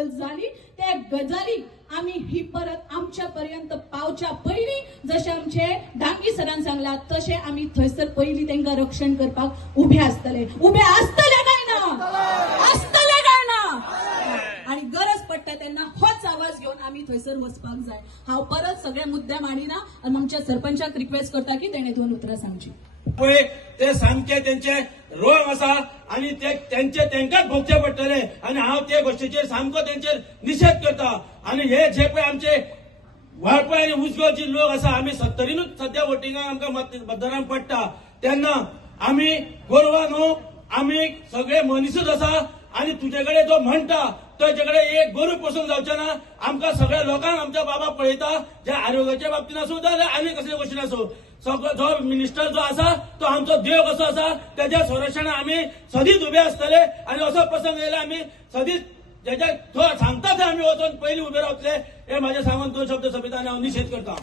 बद्दल झाली त्या गजाली आम्ही ही परत आमच्या पर्यंत पावच्या पहिली जसे आमचे डांगी सरान सांगला तसे आम्ही थंयसर पहिली त्यांना रक्षण करपाक उभे असतले काय ना आणि गरज पडटा त्यांना होच आवाज घेऊन आम्ही थंयसर वचपाक जाय। हांव परत सगळे मुद्दे मांडिना आणि आमच्या सरपंचाक रिक्वेस्ट करता की तेणे 2 उतरां सांगची। ते सामके त्यांचे रोग असा आणि ते त्यांचे त्यांकाच भोगचे पडटले आणि हांव ते गोष्टीचेर सामको त्यांचेर निषेध करता। आणि हे जे पळय आमचे वाळपय आणि उसगांवचे लोक असा आम्ही 70च सध्या वोटिंगाक आमकां मतदारांक पडटा तेन्ना आम्ही गोरवां न्हू आम्ही सगळे मनीसच असा आणि तुझ्याकडे जो म्हणता त्याच्याकडे एक गोरू पसून जावचे ना। आमकां सगळ्या लोकांक आमच्या बाबा पळयता जे आरोग्याच्या बाबतीत आसूं जाल्यार आनी कसले गोष्टीन आसूं सगळो जो मिनिस्टर जो असा तो आमचो देव कसो असा त्याच्या संरक्षणाक आम्ही सदीच उभे असतले आणि असो प्रसंग येयला आम्ही सदीच ज्याच्या तो सांगता ते आम्ही वचून पयलीं उभे रावतले हे माझे सांगून 2 शब्द सभितान हांव निषेध करता।